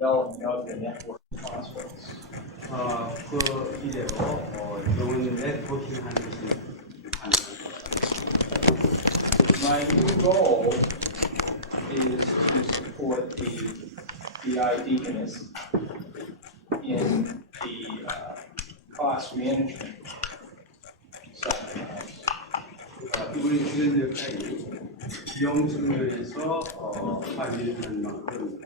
development of the network of hospitals. 그 이래로 병원 네트워킹하는 것이 가능합니다. My new goal is to support the ideas in the cost management side of the house. 우리 주된 역할이 비용 측면에서 관리를 하는 만큼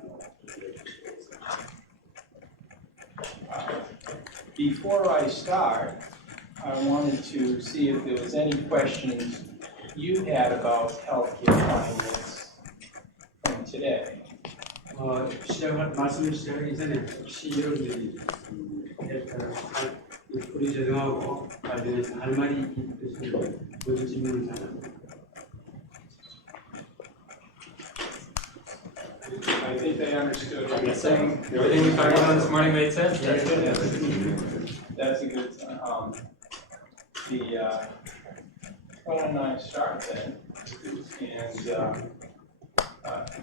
Before I start, I wanted to see if there was any questions you had about healthcare finance from today. 말씀을 시작하기 전에 혹시 여러분들이 우리 재정하고 관련해서 할 말이 있으시면 먼저 질문을 잘합니다. I think they understood what you're saying. Everything we talked about this morning made sense. That's a good, why don't I start then, and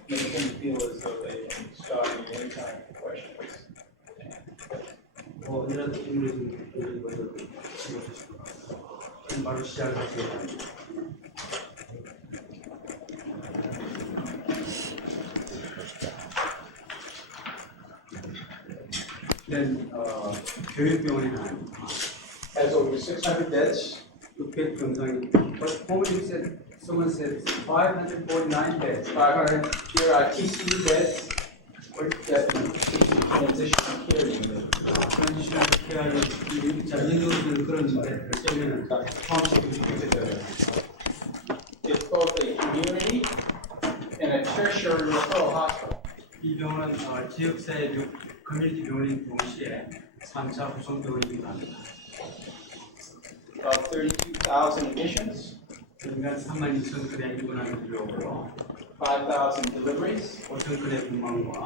make them feel as though they can stop me anytime for questions. 이런 질문을 좀 먼저 찍어주실 것 같아요. 바로 시작하시기 바랍니다. 교육병원에는 Has over 600 beds. 600병상이 someone said 549 beds. 500 here are TCU beds. That transitional care unit. transitional care 자 인도는 그런데 그러면은 It's both a community and a tertiary referral hospital. 이 병원은 지역사회 커뮤니티 병원인 동시에 3차 후속 병원이기도 합니다. About 32,000 admissions, 연간 32,000건의 입원하는 들어오고요. 5,000 deliveries. 5,000건의 분만과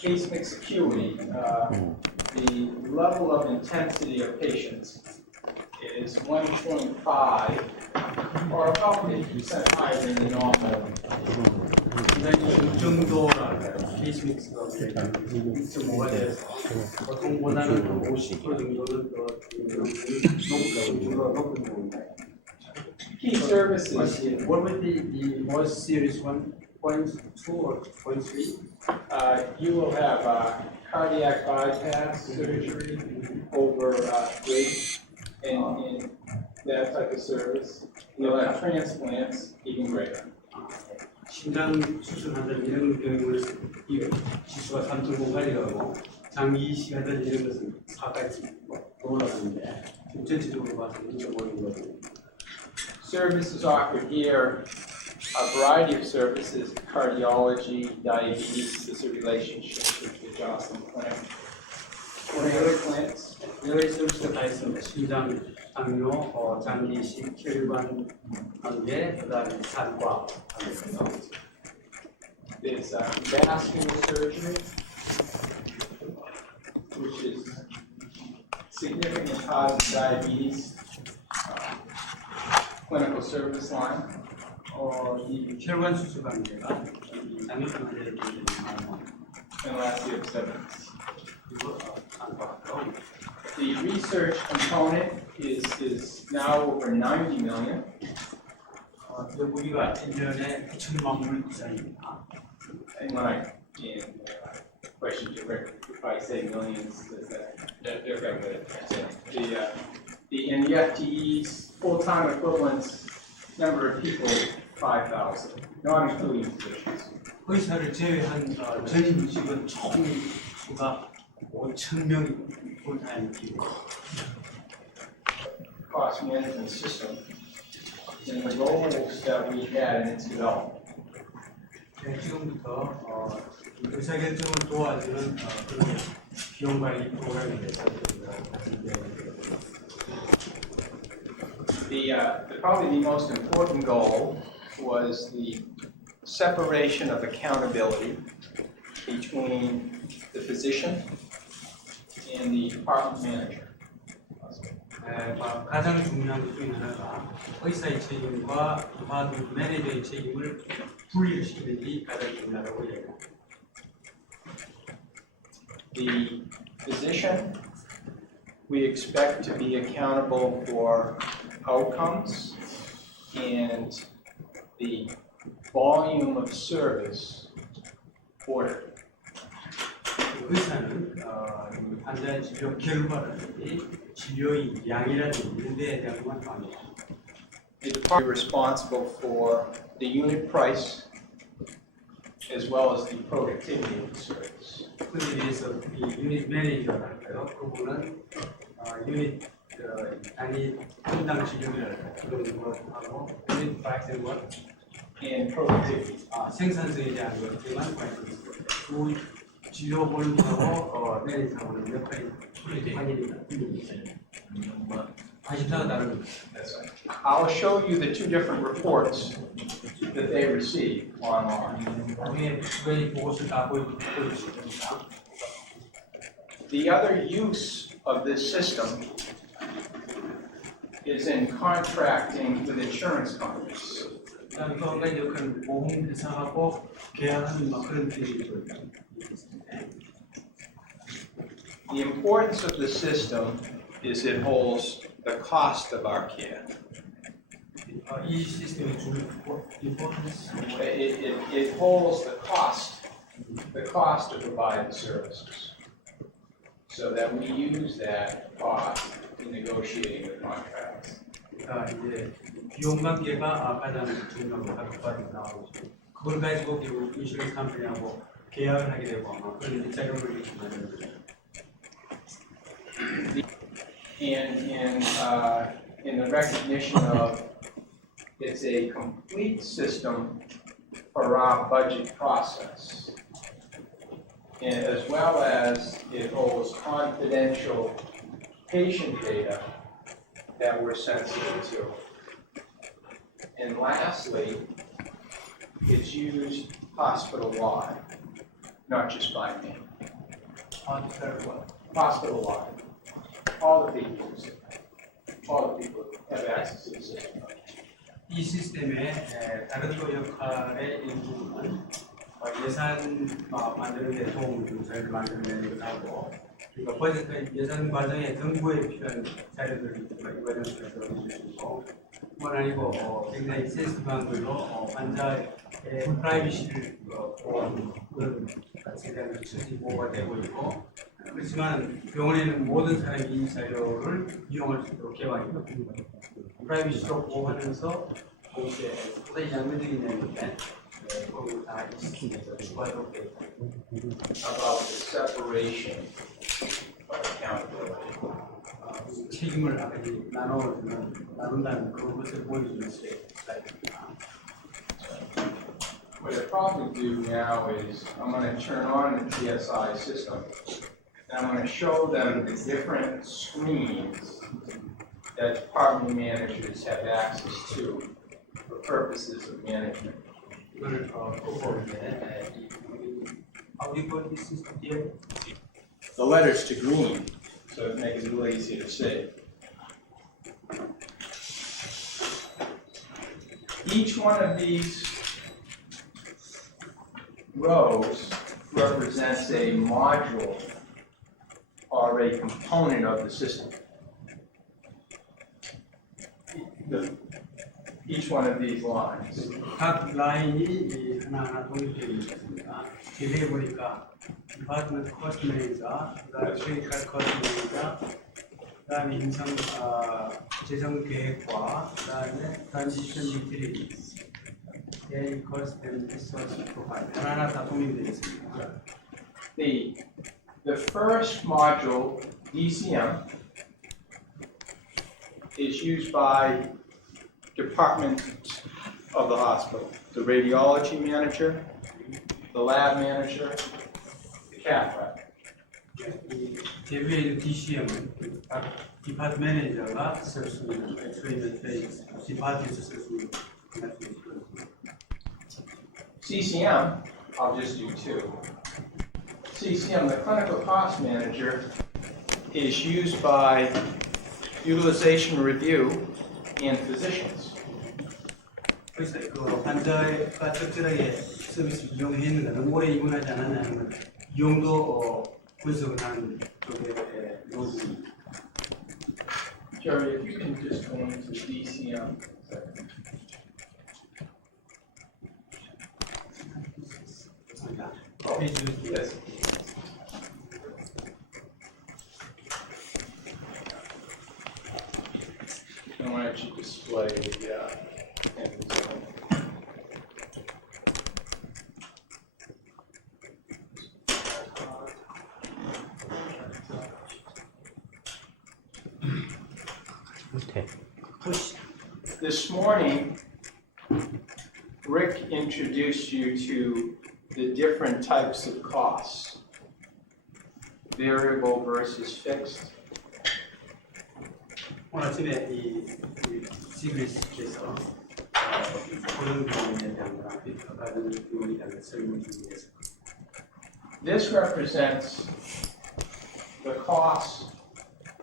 Case mix acuity, the level of intensity of patients is 1.5 or about 50% higher than the normal. 이 정도랄까요? 케이스 믹스가 2.5가 돼서 보통보다는 50% 정도는 높은 부분입니다. Key services. What would the most serious one? 0.2 or 0.3? You will have cardiac bypass surgery over grade in that type of service. You'll have transplants even greater. 심장 수술하던 이런 경우는 지수가 3.5까지 가고 장기 이식하던 이런 것은 4까지 올라가는데 전체적으로 봐서는 2.5거든요. Services offered here, a variety of services, cardiology, diabetes, there's a relationship with the Jocelyn Clinic. Transplants. 여러 서비스가 다 있습니다. 심장, 당뇨, 장기 이식, 혈관 관계, 그다음에 산과 관계죠. There's vascular surgery, which is significant cause of diabetes, clinical service line. 이 혈관 수술 관계가 장기증 환자들이 많아요. And lastly, obstetrics. 그리고 산과 The research component is now over 90 million. 우리가 1년에 9천만 물 이상입니다. And when I question to Rick, if I say millions, is that they're very good at and the FTEs, full-time equivalents, number of people, 5,000, not including physicians. 의사를 제외한 전임 직원 총 수가 5,000명이 풀타임 기고. Cost management system and the goals that we had in its development. 지금부터 의사결정을 도와주는 그런 비용관리 프로그램에 대해서 Probably the most important goal was the separation of accountability between the physician and the department manager. 가장 중요한 것 중에 하나가 의사의 책임과 디파트먼트 매니저의 책임을 분리시키는 게 가장 중요하다고 얘기합니다. The physician, we expect to be accountable for outcomes and the volume of service ordered. 의사는 이 환자의 치료 결과라든지 치료의 양이라든지 이런 데에 대한 것만 관여합니다. The department is responsible for the unit price as well as the productivity of the service. 그에 대해서 이 유닛 매니저라고 할까요? 그분은 유닛 단위 분당 치료비를 그런 것하고 유닛 프라이스는 것 And productivity. 생산성에 대한 것에만 관심이 있습니다. 그 치료 본부하고 매니저하고는 역할이 관계입니다. 관심사가 다릅니다. That's right. I'll show you the two different reports that they receive online. 나중에 두 보고서를 다 보여주실 겁니다. The other use of this system is in contracting with insurance companies. 그다음에 또 한 가지 역할은 보험회사하고 계약하는 그런 일이죠. The importance of the system is it holds the cost of our care. 이 시스템의 주요 importance It holds the cost to provide the services, so that we use that cost in negotiating the contracts. 이제 비용 관계가 가장 중요한 것까지 나오고 그걸 가지고 결국 인슈런스 컴퍼니하고 계약을 하게 되고 아마 그런 자료를 이렇게 만드는 And in the recognition of it's a complete system for our budget process, and as well as it holds confidential patient data that we're sensitive to. And lastly, it's used hospital-wide, not just by me. Hospital-wide. All the people use it. All the people have access to the system. 이 시스템의 다른 또 역할의 일부분은 예산 만드는 데 도움을 좀 저희를 만들어내는 것하고 그러니까 버젯 예산 과정에 정부에 필요한 자료들을 이 과정 속에서 넣어주시고 뿐만 아니고 굉장히 센시티브한 걸로 환자의 프라이버시를 보호하는 그런 가치에 대한 실질 보호가 되고 있고 그렇지만 병원에는 모든 사람이 이 자료를 이용할 수 있도록 개방이 됩니다. 프라이버시로 보호하면서 동시에 보다 양면적인 내용인데 거기 다 있습니다. 추가적으로 되어 있습니다. About the separation of accountability. 책임을 아까지 나눈다는 그것을 보여주는 슬라이드입니다. What I'll probably do now is I'm going to turn on the TSI system and I'm going to show them the different screens that department managers have access to for purposes of management. 이걸 보고 how do you put this system here? The letters to green, so it makes it really easy to see. Each one of these rows represents a module or a component of the system. Each one of these lines. 각 라인이 하나하나 독립되어 있습니다. 뒤에 보니까 디파트먼트 코스트 매니저, 그다음에 클리니컬 코스트 매니저, 그다음에 인성 재정 계획과 그다음에 트랜지션 유틸리티, 데이 코스트 앤 리소스 프로파일 하나하나 다 독립되어 있습니다. The first module, DCM, is used by departments of the hospital. The radiology manager, the lab manager, the cath lab. 이 제위에 있는 DCM은 각 디파트 매니저가 쓸 수 있는 트레이닝 디파트에서 쓸 수 있는 CCM, I'll just do two. CCM, the clinical cost manager, is used by utilization review and physicians. 그래서 그 환자가 적절하게 서비스를 이용했는가, 너무 오래 입원하지 않았냐는 건 이용도 분석을 하는 쪽의 노트입니다. Jerry, if you can just go into DCM. 페이지 Yes. And why don't you display the end zone? Okay. This morning, Rick introduced you to the different types of costs, variable versus fixed. 오늘 아침에 이 CBS에서 고용 비용에 대한 거랑 다른 비용에 대한 설명을 주기 위해서 This represents the cost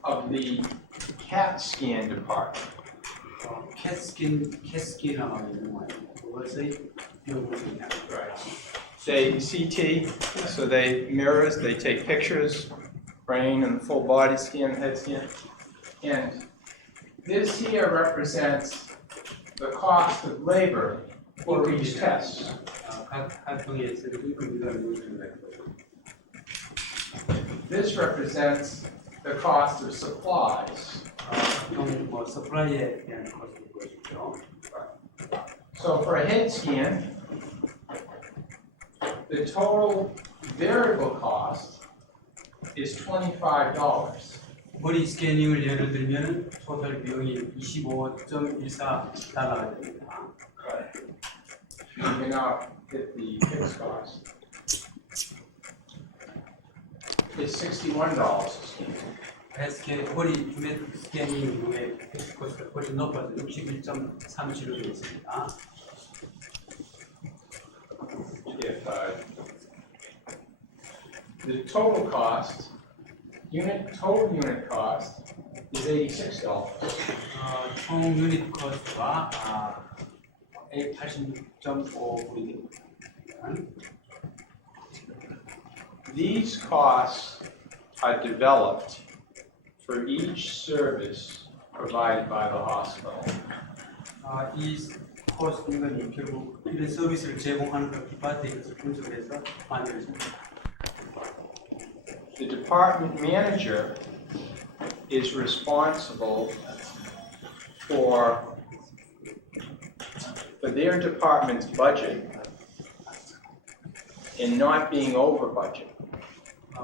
of the CAT scan department. 캐스킨이라고 있는 거예요. 그것의 비용을 주냐. Say CT, so they mirrors, they take pictures, brain and full body scan, head scan. And this here represents the cost of labor for each test. 각 병에 쓰는 컴퓨터를 넣어주는 거예요. This represents the cost of supplies. 보통 서플라이에 대한 것을 보여주죠. So for a head scan, the total variable cost is $25. 머리 스캐닝을 예를 들면 토탈 비용이 25.14달러가 됩니다. You can now get the fixed cost. It's $61 a scan. 머리 주매 스캐닝 비용의 텍스 코스트가 훨씬 높아서 61.37로 되어 있습니다. If the total cost, total unit cost is $86. 총 유닛 코스트가 86.5불이 됩니다. These costs are developed for each service provided by the hospital. 이 코스트는 결국 이런 서비스를 제공하는 그 디파트에서 분석을 해서 만들어집니다. The department manager is responsible for their department's budget and not being over budget.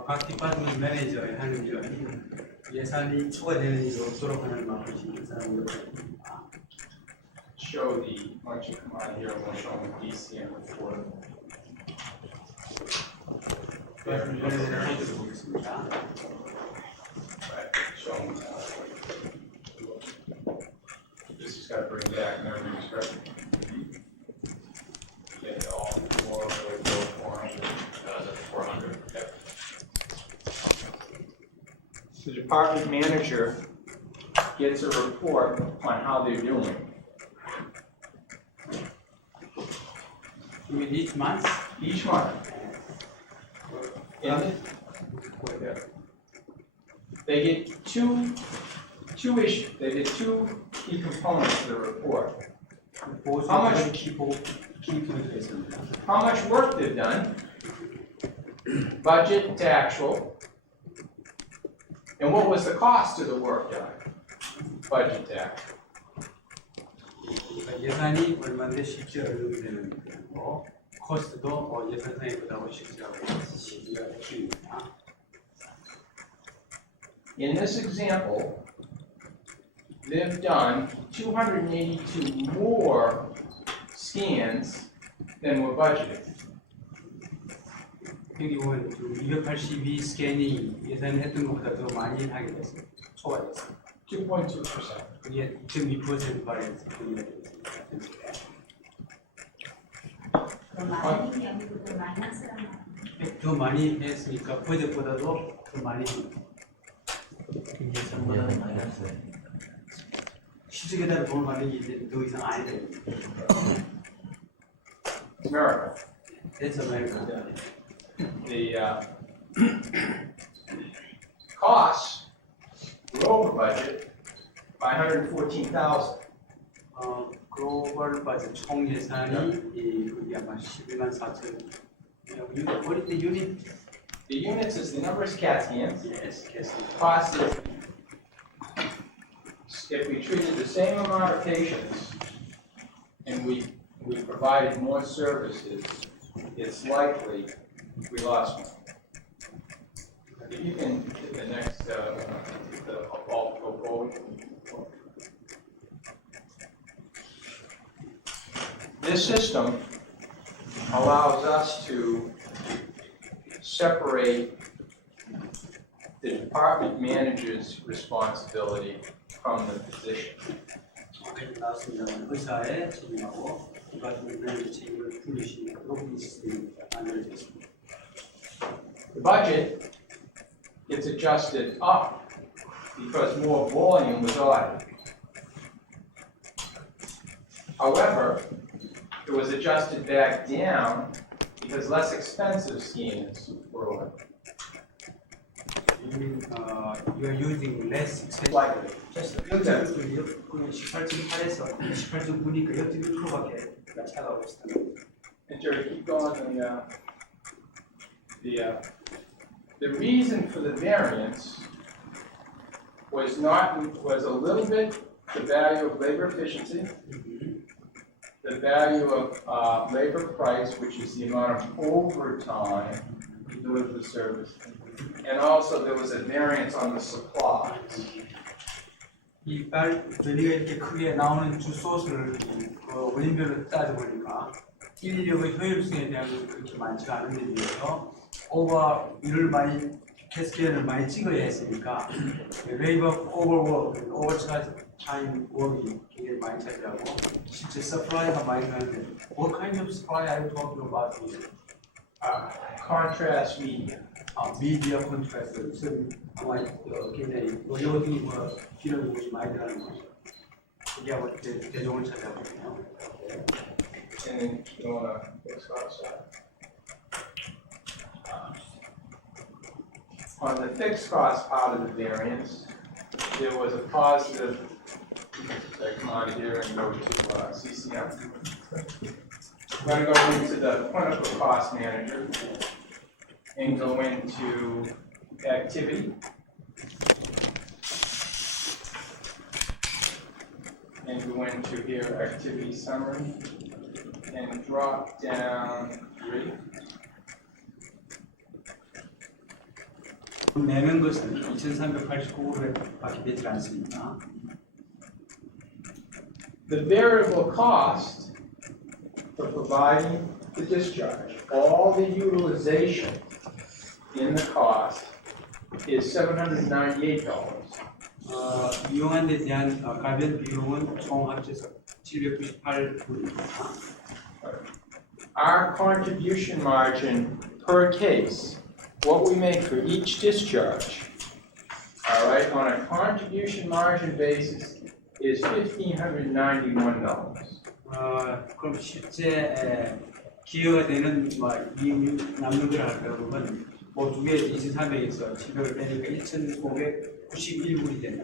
각 디파트먼트 매니저의 하는 일은 예산이 초과되는 일이 없도록 하는 마음이 사람으로 됩니다. Show the, why don't you come on here and we'll show them the DCM report. 페이지를 보겠습니다. Right, show them. This has got to bring back and everything's right. Yeah, all 400. That's 400. Yep. The department manager gets a report on how they're doing. You mean each month? Each month. And they get two issues. They get two key components to the report. How much work they've done, budget to actual, and what was the cost of the work done, budget to actual. 예산이 얼마인데 실제로 얼마나 되는 거고 코스트도 예산상에 보다고 실제로 시기가 키웁니다. In this example, they've done 282 more scans than were budgeted. 여기 보면 282 스캐닝 예산했던 것보다 더 많이 하게 됐습니다. 초과됐습니다. 2.2%. 그게 2.2% 발에서 분위기가 되었습니다. 더 많이 했으니까 버젯보다도 더 많이 예산보다는 마이너스. 실적에다 돈을 받는 게 이제 더 이상 안 돼요. America. That's America. The Costs were over budget by 114,000. 글로벌 바지 총 예산이 그게 아마 11만 4천. What is the unit? The units is the number of CAT scans. Yes, yes. Cost is, if we treated the same amount of patients and we provided more services, it's likely we lost money. If you can hit the next, the alt go forward. This system allows us to separate the department manager's responsibility from the physician. 나왔습니다. 의사의 책임하고 디파트먼트의 책임을 분리시키도록 이 시스템이 만들어졌습니다. The budget gets adjusted up because more volume was ordered. However, it was adjusted back down because less expensive scans were ordered. You mean you are using less expensive? Slightly, just a few cents. 18.8에서 18.9니까 0.1%밖에 차가고 있습니다. And Jerry, keep going. The reason for the variance was a little bit the value of labor efficiency, the value of labor price, which is the amount of overtime to deliver the service, and also there was a variance on the supplies. 이 변이가 이렇게 크게 나오는 주 소스를 원인별로 따져보니까 인력의 효율성에 대한 것이 그렇게 많지가 않은 데 비해서 일을 많이 캐스케이드를 많이 찍어야 했으니까 레이버 오버워크, 오버타임 워크이 굉장히 많이 차지하고 실제 서플라이가 많이 가는데 What kind of supply are you talking about here? Contrast media. 미디어 컨트라스트 아마 굉장히 노력이 필요한 곳이 많이 들어가는 거죠. 그게 아마 대종을 차지하고 있네요. And then you want to fixed cost side. On the fixed cost part of the variance, there was a positive. So come out of here and go to CCM. We're going to go into the clinical cost manager and go into activity. And go into here, activity summary, and drop down 3. 내는 것은 2,389불밖에 되지 않습니다. The variable cost for providing the discharge, all the utilization in the cost is $798. 이용한 데 대한 가변 비용은 총 합쳐서 798불입니다. Our contribution margin per case, what we make for each discharge, all right, on a contribution margin basis is $1,591. 그럼 실제 기여가 되는 남는 걸 할까요? 그러면 두 개 2,300에서 700을 빼니까 1,591불이 된다.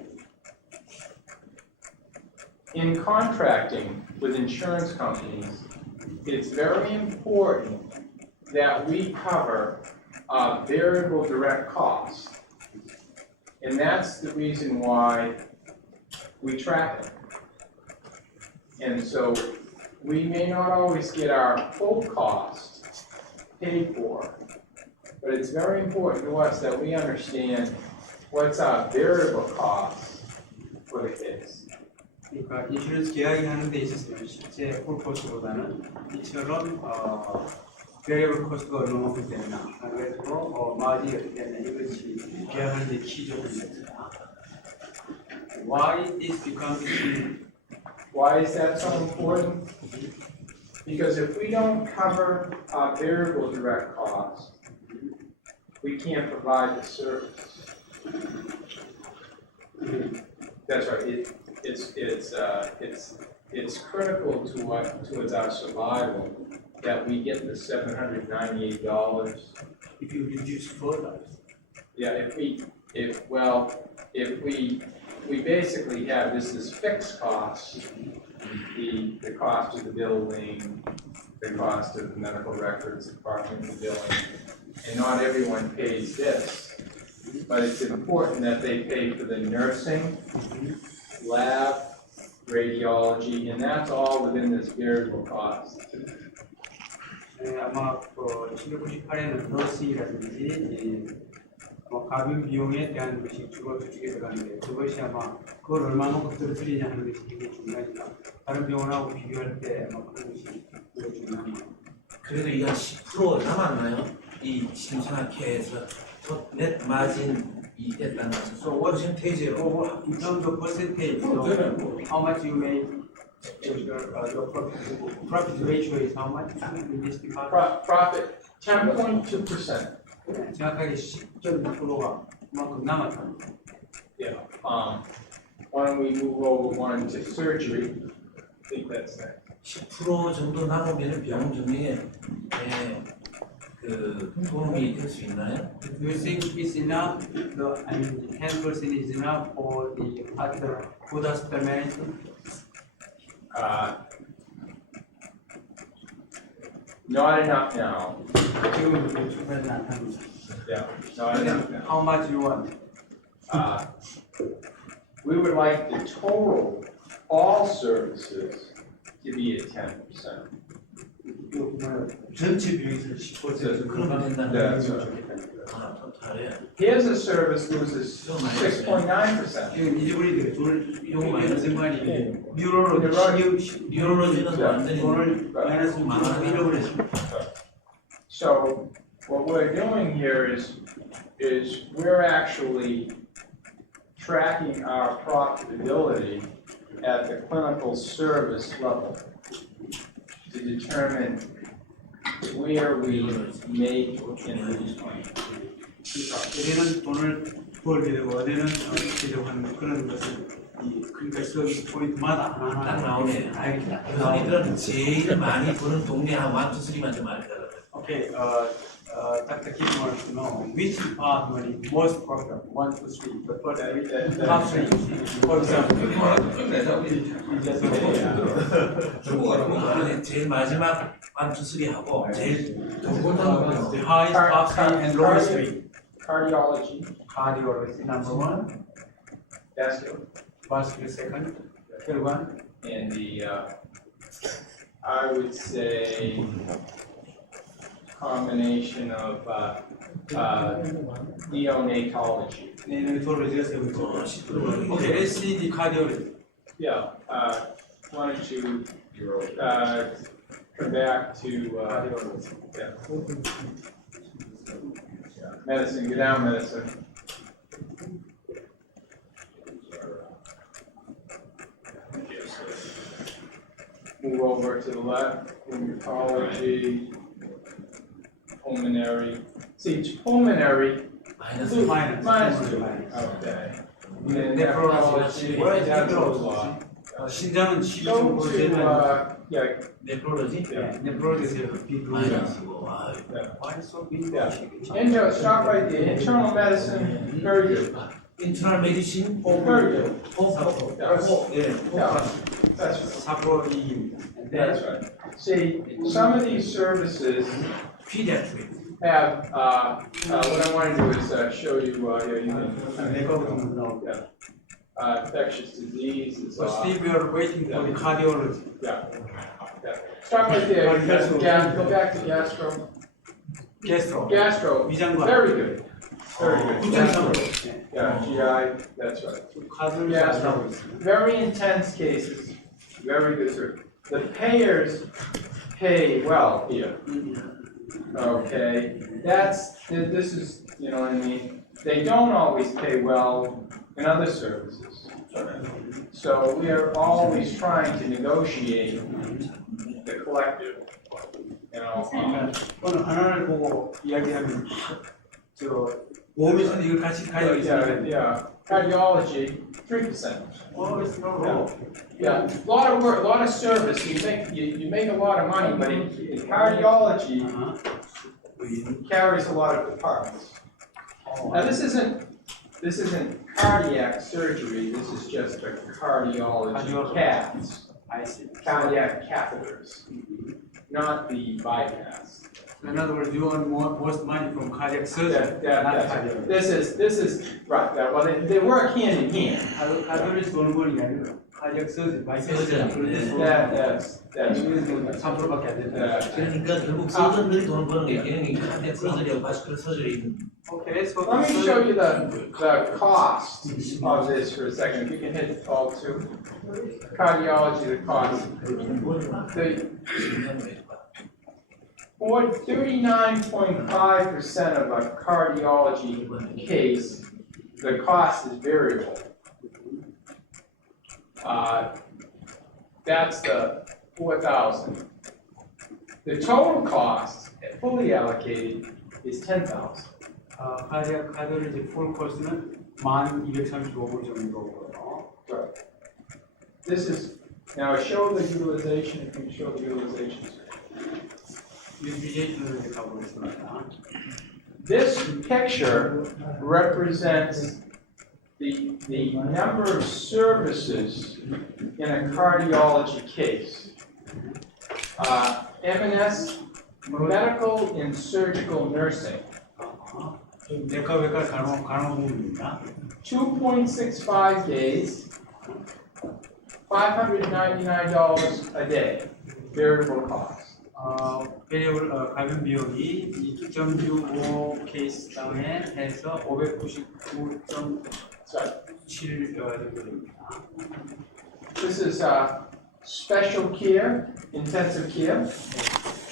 In contracting with insurance companies, it's very important that we cover variable direct costs. And that's the reason why we track it. And so we may not always get our full cost paid for, but it's very important to us that we understand what's our variable cost for the case. 그러니까 인슈런스 계약이 하는 데 있어서는 실제 풀 코스트보다는 이처럼 베리어블 코스트가 얼마만큼 되나 그래가지고 마진이 어떻게 되나 이것이 계약하는 데 키적입니다. Why this becomes Why is that so important? Because if we don't cover our variable direct costs, we can't provide the service. That's right. It's critical towards our survival that we get the $798. if you reduce further? Yeah, if we basically have this is fixed costs, the cost of the building, the cost of the medical records, the cost of the billing, and not everyone pays this, but it's important that they pay for the nursing, lab, radiology, and that's all within this variable cost. 네, 아마 그 1998에는 너스라든지 가격 비용에 대한 것이 주로 저쪽에 들어가는데 그것이 아마 그걸 얼마만큼 떨어뜨리냐 하는 것이 굉장히 중요하니까 다른 병원하고 비교할 때 아마 그런 것이 되게 중요합니다. 그래도 이거 10% 남았나요? 이 심사학회에서 넷 마진이 됐다는 것은 So what 퍼센테이지로 So in terms of percentage, how much you make, your profit ratio is how much in this department? Profit 10.2%. 정확하게 10.6%가 그만큼 남았답니다. Yeah. Why don't we move over one to surgery? I think that's that. 10% 정도 남으면 병원 중에 그 도움이 될 수 있나요? Do you think it's enough? I mean, 10% is enough for the other good hospital management? Not enough now. 지금 충분하지 않답니다. Yeah, not enough now. How much you want? We would like the total, all services, to be at 10%. 전체 비용에서 10% 그러면 된다는 That's 거죠. right. 토탈에 Here's a service loses 6.9%. 지금 이주부리들이 돈을 이용하는 순간이 뉴로로지는 완전히 돈을 마이너스 6만 잃어버렸습니다. So what we're doing here is we're actually tracking our profitability at the clinical service level to determine where we make and lose money. 어디는 돈을 벌게 되고 어디는 지려고 하는 그런 것을 그러니까 서비스 포인트마다 딱 하나하나 나오네요. 알겠다. 의원님들은 제일 많이 버는 동네 한 1, 2, 3만 좀 알더라고요. Okay, Dr. Kim wants to know which department is most profitable, 1, 2, 3, the first top 3, for example. 제일 마지막 1, 2, 3 하고 제일 The highest top 3 and lowest 3. Cardiology, Cardiology number 1, vascular, vascular second, third one. and the I would say combination of neonatology. Neonatology is okay, let's see the cardiology. Yeah, wanted to come back to yeah. Medicine, go down medicine. Move over to the left, rheumatology, pulmonary. See, pulmonary, 마이너스 minus 2. Okay. And then nephrology, that's a lot. 신장은 Go 12%. to, yeah, 네프로로지 yeah. Nephrology big 마이너스고 와 Why so big? Yeah. Stop right there. Internal medicine, very good. 인터널 메디신 Very good. 예, Yeah, that's right. 사포 이깁니다. That's right. See, some of these services 피디아트릭 have, what I want to do is show you, yeah, you can, 메이크업 나오고. infectious diseases. So Steve, we are waiting for the cardiology. Yeah. Yeah. Stop right there. Go back to gastro. Gastro. Gastro, 위장관. very good. Very good. 구청장으로. Yeah, GI, that's right. 카드를 Gastro, 가져가고 있습니다. very intense cases, very good, sir. The payers pay well here. Okay, this is, you know what I mean? They don't always pay well in other services. So we are always trying to negotiate the collective, you know. 오늘 하나를 보고 이야기하면 저 보험에서는 이걸 같이 가지고 있습니다. Yeah, cardiology, 3%. Oh, it's not wrong. Yeah, a lot of work, a lot of service, you make a lot of money, but in cardiology, carries a lot of departments. Now, this isn't this isn't cardiac surgery, this is just a cardiology cath, I see. cardiac catheters, not the bypass. In other words, you earn most money from cardiac surgery, not cardiac. This is, right, well, they work hand in hand. cardiologist 도는 건 아니고 cardiac surgery, bypass. That's 3%밖에 안 된다. 그러니까 결국 서전들이 돈 버는 게 그냥 카디악 서저리하고 바스클 서저리. Okay, so Let me show you the cost of this for a second. If you can hit all two. Cardiology, the cost. For 39.5% of a cardiology case, the cost is variable. That's the 4,000. The total cost, fully allocated, is 10,000. cardiology full course는 1235불 정도고요. Right. This is, now show the utilization, if you can show the utilization. 유지제이션을 가보겠습니다. This picture represents the number of services in a cardiology case. M&S, medical and surgical nursing. 내과 외과 간호부입니다. 2.65 days, $599 a day, variable cost. 베리얼 가변 비용이 2.65 케이스당에 해서 599.7 정도 됩니다. This is special care, intensive care.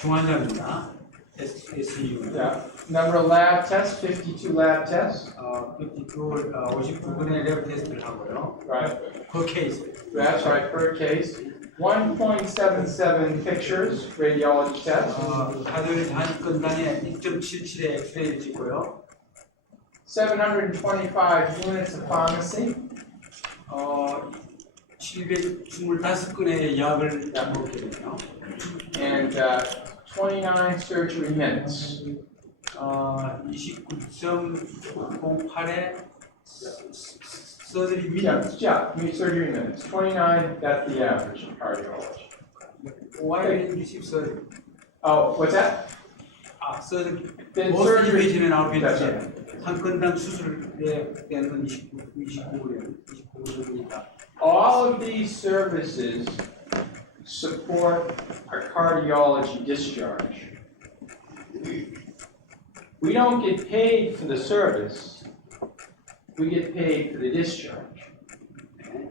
중환자입니다. SU. Yeah. Number of lab tests, 52 lab tests. 59분의 랩 테스트를 하고요. Right. Per case. That's right, per case. 1.77 pictures, radiology test. 하늘 한 건당에 1.77의 엑스레이를 찍고요. 725 units of pharmacy. 725건의 약을 먹게 되네요. And 29 surgery minutes. 29.08의 surgery minutes. Yeah, surgery minutes. 29, that's the average in cardiology. Why did you receive surgery? Oh, what's that? surgery. The most surgery. inpatient and That's outpatient. right. 한 건당 수술에 대한 건 29불입니다. All of these services support a cardiology discharge. We don't get paid for the service, we get paid for the discharge.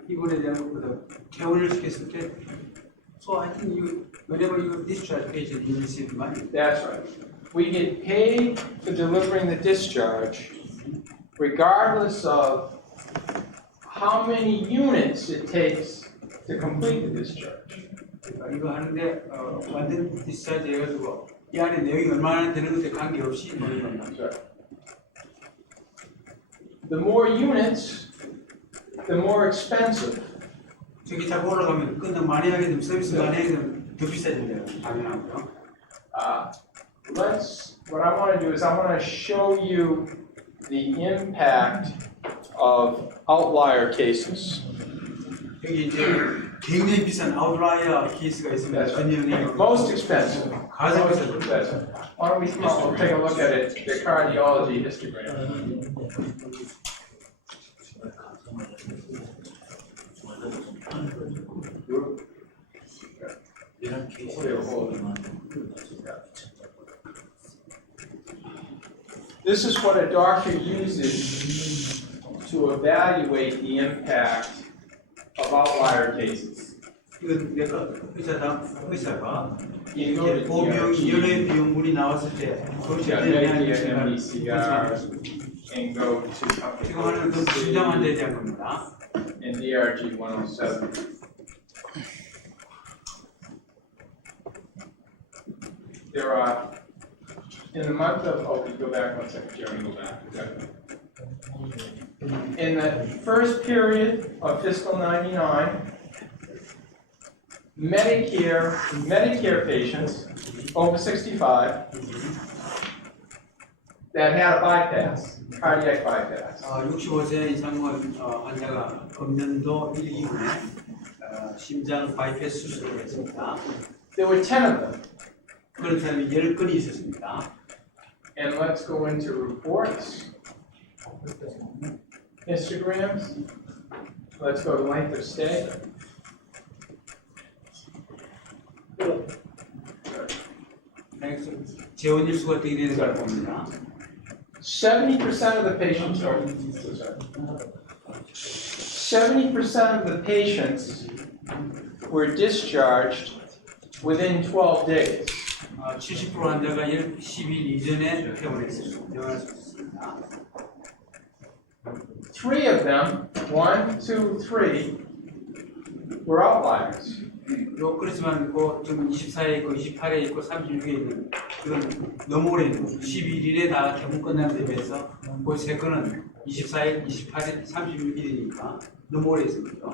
이번에 대한 것보다 퇴원을 시켰을 때, so I think whenever you discharge patient, you receive money. That's right. We get paid for delivering the discharge, regardless of how many units it takes to complete the discharge. 이거 하는데 완전 디스차지 해가지고 이 안에 내용이 얼마나 되는 것에 관계없이 먹는 겁니다. That's right. The more units, the more expensive. 저기 자꾸 올라가면 건당 많이 하게 되면 서비스 많이 하게 되면 더 비싸진대요. 당연하고요. What I want to do is I want to show you the impact of outlier cases. 여기 이제 굉장히 비싼 아웃라이어 케이스가 있습니다. 전형의 Most expensive. 가장 Most 비싸죠. expensive. Why don't we take a look at it, the cardiology histogram. This is what a doctor uses to evaluate the impact of outlier cases. 이건 내가 의사가 You go 이렇게 to 보병 DRG, 연예 비용물이 나왔을 때 yeah, Medicare, MDCR, and go to 지금 하는 건 심장 환자에 대한 겁니다. and DRG 107. There are, in the month of, go back one second, Jeremy, go back. In the first period of fiscal 99, Medicare patients over 65 that had a bypass, cardiac bypass. 65세 이상은 환자가 금년도 1기분에 심장 바이패스 수술을 했습니다. There were 10 of them. 그런 사람이 10건이 있었습니다. And let's go into reports, histograms. Let's go to length of stay. 재원 일수가 어떻게 되는가 봅니다. 70% of the patients are 70% of the patients were discharged within 12 days. 70% 환자가 10일 이전에 퇴원했습니다. 3 of them, 1, 2, 3, were outliers. 그렇지만 좀 24에 있고 28에 있고 36에 있는 그건 너무 오래 있는 11일에 다 대부분 끝나는 데 비해서 그 세 건은 24일, 28일, 36일이니까 너무 오래 있습니다.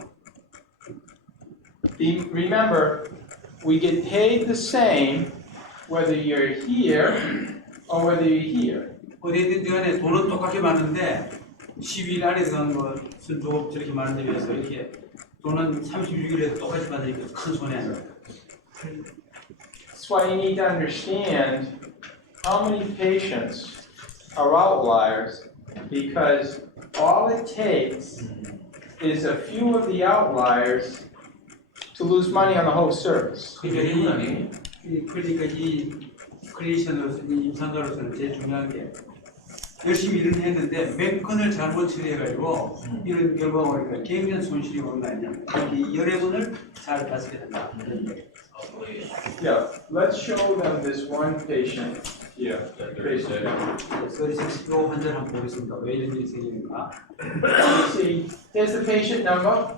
Remember, we get paid the same whether you're here or whether you're here. 어디든 간에 돈은 똑같게 많은데 12일 안에 들어간 것은 조금 저렇게 많은 데 비해서 이렇게 돈은 36일에도 똑같이 받으니까 큰 손해 아닙니다. That's why you need to understand how many patients are outliers, because all it takes is a few of the outliers to lose money on the whole service. 그러니까 이 클리니션으로서, 이 임상가로서는 제일 중요한 게 열심히 일을 했는데 몇 건을 잘못 처리해가지고 이런 결과가 오니까 굉장한 손실이 오는 거 아니냐. 이 여러 건을 잘 다스려야 된다. Yeah, let's show them this one patient here. Patient. 36도 환자를 한번 보겠습니다. 왜 이런 일이 생기는가? You see, here's the patient number.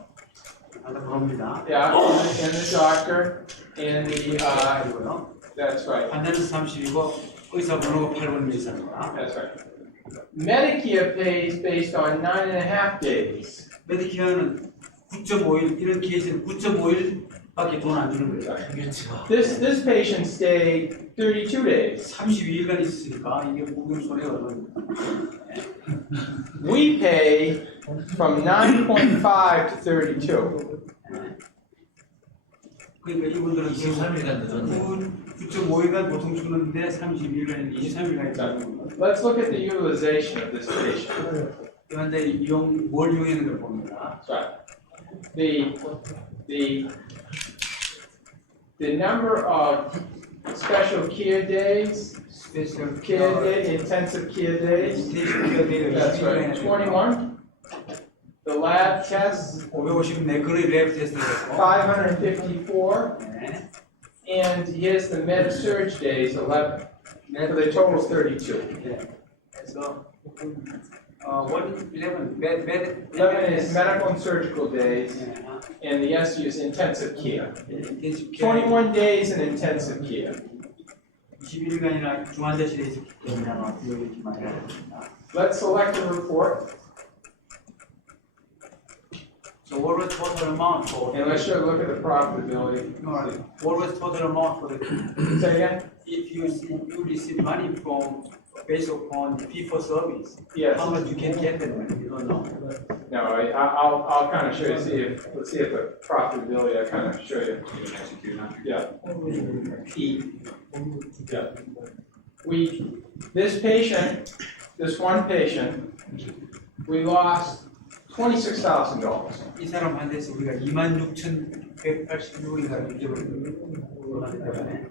하나 보입니다. Yeah, and the doctor, and the 아니고요. that's right. 환자는 30이고 의사 번호가 8번 이상입니다. That's right. Medicare pays based on 9.5 days. 메디케어는 9.5일, 이런 케이스는 9.5일밖에 돈 안 주는 거예요. This patient stayed 32 days. 32일간 있으니까 이게 무금 손해가 얼마입니까? We pay from 9.5 to 32. 그러니까 이분들은 23일간 늦었네. 9.5일간 보통 주는데 32일간, 23일간 있다는 겁니다. Let's look at the utilization of this patient. 이 환자의 뭘 이용하는 걸 봅니다. Right. The number of special care days, 스페셜 care day, intensive care days. That's right. 21. The lab tests, 554건의 랩 테스트를 했고 554. 네. And here's the med surge days, 11. For the total is 32. 네. 그래서 11 11 is medical and surgical days, and the SU is intensive care. 21 days in intensive care. 21일간이나 중환자실에 있었기 때문에 아마 이렇게 많이 하겠습니다. Let's select a report, So what was total amount for? and let's show, look at the profitability. What was total amount for the? Say again? If you receive money from based upon fee for service, Yes. how much you can get that money? You don't know. No, I'll kind of show you, let's see if the profitability, I'll kind of show you. Yeah. Yeah. This one patient, we lost $26,000. 이 사람 한테서 우리가 26,186원인가 잊어버렸기 때문에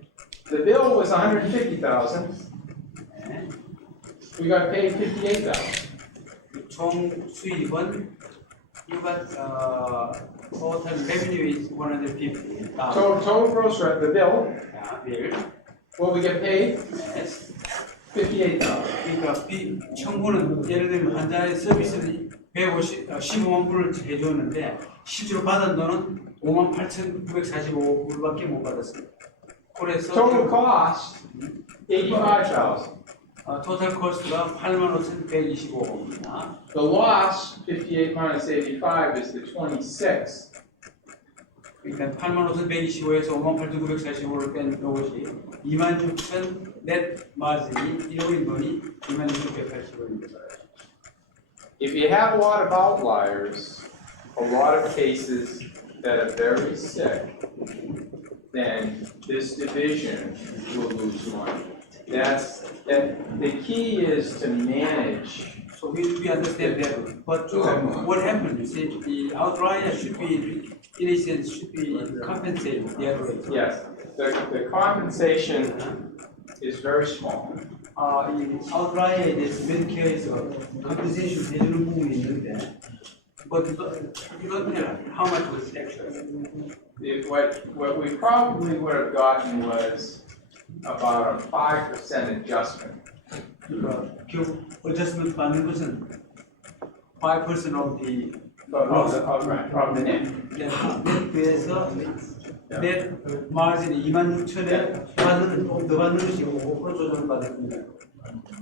The bill was $150,000. 네. We got paid $58,000. 총 수입은 you got total revenue is 150. Total gross rent, the bill, 빌. what we get paid? Yes. $58,000. 그러니까 청구는 예를 들면 환자의 서비스는 15만 불을 해줬는데 실제로 받은 돈은 58,945불밖에 못 받았습니다. 그래서 Total cost, $85,000. 토탈 코스트가 85,125원입니다. The loss, 58 minus 85, is the 26. 그러니까 85,125에서 58,945를 뺀 것이 26,000 넷 마진이 1억인 돈이 26,180원입니다. if you have a lot of outliers, a lot of cases that are very sick, then this division will lose money. The key is to manage. So we understand that, but what happened, you see, the outlier should be, in a sense, should be compensated the other way. Yes, the compensation is very small. 이 outlier에 대해서 medical에서 compensation 해주는 부분이 있는데, but 이건 how much was it actually? What we probably would have gotten was about a 5% adjustment. 그러니까 결국 adjustment 받는 것은 5% of the From the net. net에서 net margin이 26,000에 더 받는 것이 5% 조정 받았습니다.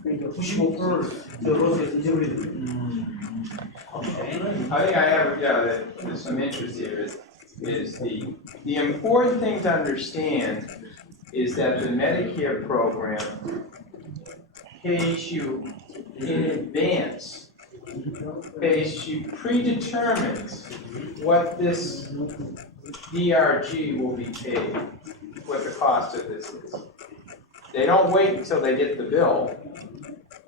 그러니까 95%를 저 로스에서 잊어버리는. I think I have, there's some interest here is the important thing to understand is that the Medicare program pays you in advance, predetermines what this DRG will be paid, what the cost of this is. They don't wait until they get the bill.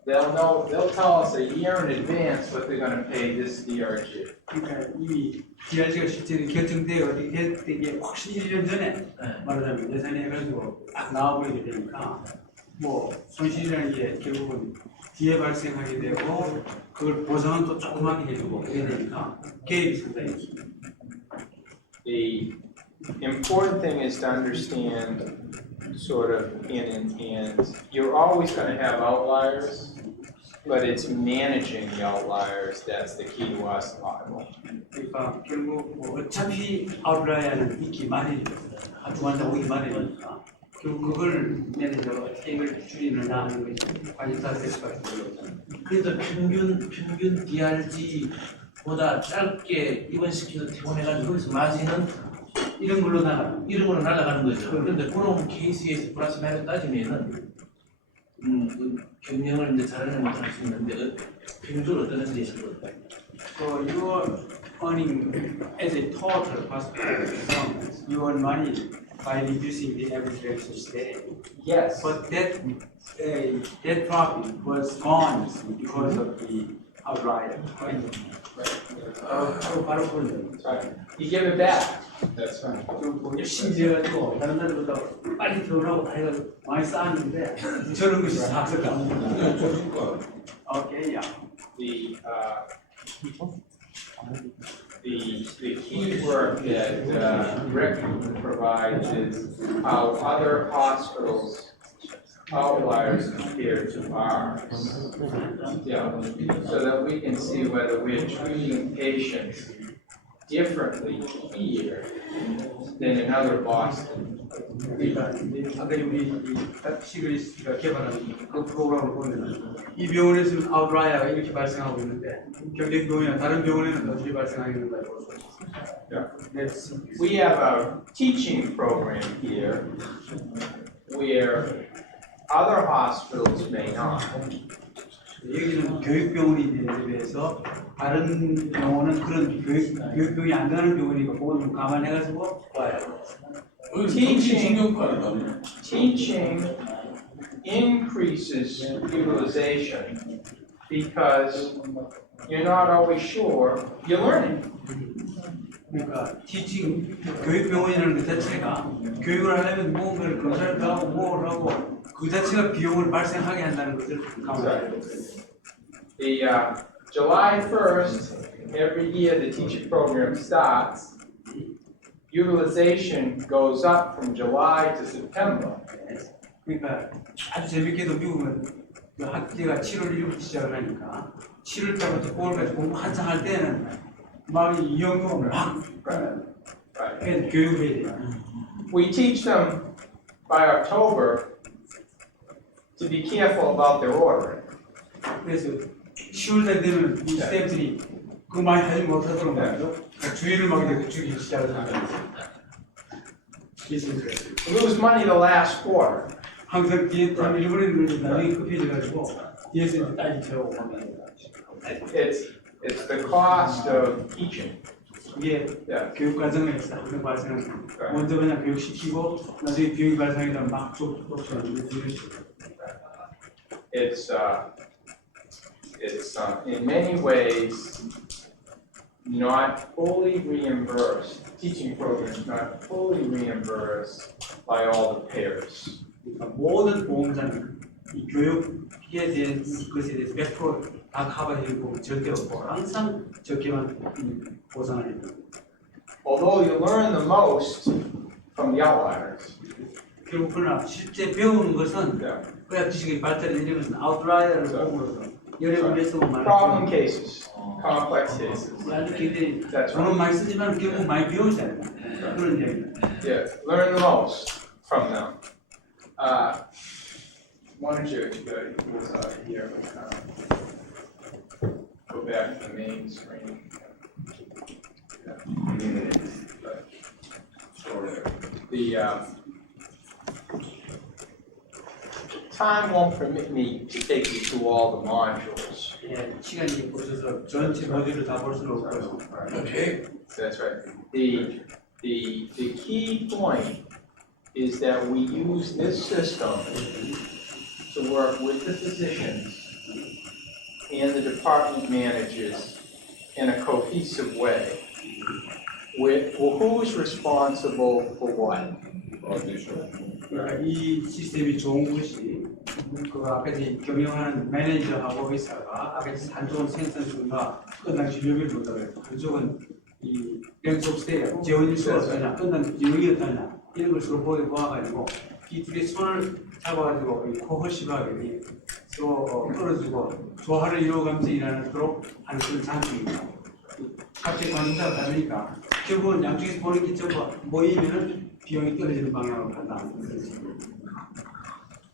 They'll tell us a year in advance what they're gonna pay this DRG. 그러니까 이미 DRG가 실제로 결정되어 되게 확실히 1년 전에 말하자면 예산이 해가지고 딱 나와버리게 되니까 뭐 손실이라는 게 결국은 뒤에 발생하게 되고 그걸 보상은 또 조그맣게 해주고 그래야 되니까 개입이 상당히 있습니다. The important thing is to understand sort of hand in hand. You're always gonna have outliers, but it's managing the outliers that's the key to our survival. 그러니까 결국 뭐 어차피 아웃라이어는 있기 마련이죠. 중환자 오기 마련이니까 결국 그걸 매니저가 어떻게 이걸 줄이느냐 하는 것이 관심사가 될 수밖에 없죠. 그래도 평균 DRG보다 짧게 입원시켜서 퇴원해가지고 거기서 마진은 이런 걸로 날아가는 거죠. 그런데 그런 케이스에서 플러스 마이너스 따지면은 그 경영을 이제 잘하는 것도 할 수 있는데 평균적으로 어떤 것이 있을까요? You are earning as a total hospital performance, you earn money by reducing the average length of stay. Yes. But that profit was gone because of the outlier. Right? 바로 그런 Right. You give it back. That's right. 좀 열심히 해가지고 다른 사람보다 빨리 들어오라고 다이가 많이 쌓았는데 저런 것이 사서가. Okay, yeah. The key work that Rick provides is how other hospitals outliers compared to ours. Yeah, so that we can see whether we're treating patients differently here than in other Boston. 그러니까 아까 우리 시그리스가 개발한 그 프로그램을 보면 이 병원에서는 아웃라이어가 이렇게 발생하고 있는데 경력병원이나 다른 병원에는 어떻게 발생하겠는가 볼 수 있습니다. We have a teaching program here where other hospitals may not. 여기는 교육병원이 되는 데 비해서 다른 병원은 그런 교육병이 안 되는 병원이니까 그걸 좀 감안해가지고 봐요. Teaching increases utilization because you're not always sure you're learning. 그러니까 티칭 교육병원이라는 그 자체가 교육을 하려면 무언가를 검사를 하고 무엇을 하고 그 자체가 비용을 발생하게 한다는 것을 감안해야 돼요. The July 1st, every year the teaching program starts, utilization goes up from July to September. 그러니까 아주 재밌게도 미국은 그 학기가 7월 1일부터 시작을 하니까 7월 달부터 9월까지 공부 한창 할 때는 막 이 연구가 막 교육을 해야 돼요. We teach them by October to be careful about their ordering. 그래서 10월달 되면 이 스태프들이 그거 많이 하지 못하도록 말이죠. 주의를 막 이렇게 주기 시작을 하는 Lose money the last quarter. 항상 뒤에 일본에 나중에 급해져가지고 뒤에서 이제 딸이 채우고 It's It's the cost of teaching. 이게 Yeah. 교육 과정에서 항상 발생하는 Right. 먼저 그냥 교육시키고 나중에 비용이 발생하면 막 쫓아가지고 비교시키고 It's in many ways not fully reimbursed. Teaching programs not fully reimbursed by all the payers. 그러니까 모든 보험자는 이 교육비에 대한 것에 대해서 100%다 커버해주고 절대 없고 항상 적게만 보상을 해줍니다. Although you learn the most from the outliers. 결국 그러나 실제 배우는 것은 Yeah. 의학 지식의 발달이 이런 것은 아웃라이어를 보므로서 여러 군데서 Problem 말하는 cases, complex cases. 굉장히 That's right. 돈은 많이 쓰지만 결국 많이 배우잖아요. 그런 이야기입니다. Yeah, learn the most from them. Why don't you go here? Go back to the main screen. Time won't permit me to take you through all the modules. 예, 시간이 없어서 전체 모듈을 다 볼 수는 없고요. Okay. That's right. The key point is that we use this system to work with the physicians and the department managers in a cohesive way. Who's responsible for what? 이 시스템이 좋은 것이 그 아까 경영하는 매니저하고 의사가 아까 한쪽은 생산수가 끝난 진료비를 본다고 해서 한쪽은 이 랭스 오브 스테이 재원일수가 어떠냐 끝난 진료비 어떠냐 이런 걸 서로 보아가지고 이 둘이 손을 잡아가지고 이 코허시브하게 서로 끌어주고 조화를 이루어가면서 일하도록 하는 그런 장치입니다. 각자 관심사가 다르니까 결국은 양쪽에서 보는 게 전부 모이면은 비용이 떨어지는 방향으로 간다.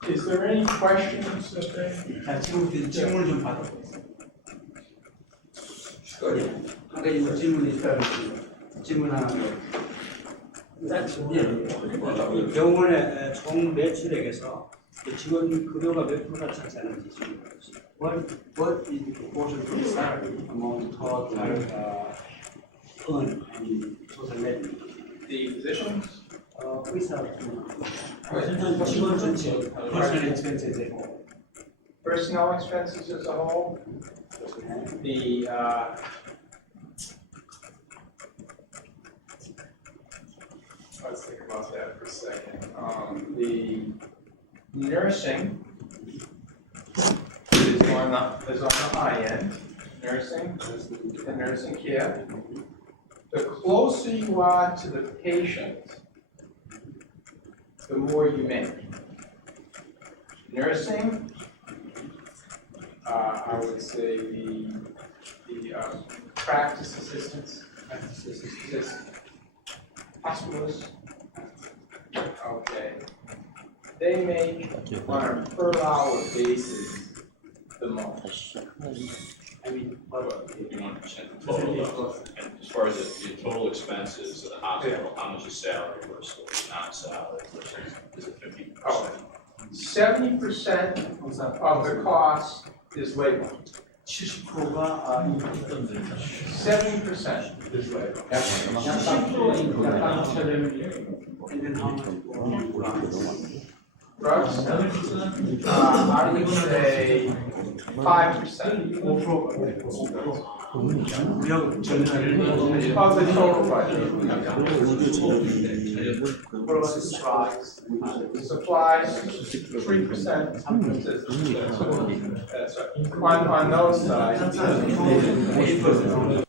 Is there any questions? Okay. 자, 지금부터 질문을 좀 받아보겠습니다. 아까 이거 질문이 있다고 질문 하나. 이 병원의 총 매출액에서 직원 급여가 몇 프로나 차지하는지 질문을 하겠습니다. What is the proportion of the salary among the total earned and total revenue? The physicians? 의사 직원 전체 personal expenses as a whole. Personnel expenses as a whole? The let's think about that for a second. The nursing is on the high end. Nursing, the nursing care. The closer you are to the patient, the more you make. Nursing, I would say the practice assistants, hospitalists. Okay. They make on a per hour basis the most. I mean, what? 51% total. And as far as the total expenses of the hospital, how much is salary versus non-salary versus, is it 50%? Oh. 70% of the cost is labor. 70%가 70% is labor. and then how much? Drugs, I would say 5%. 5%. 무역 전체를 Of the total budget. Supplies, 3%. That's right. On those sides. 8%.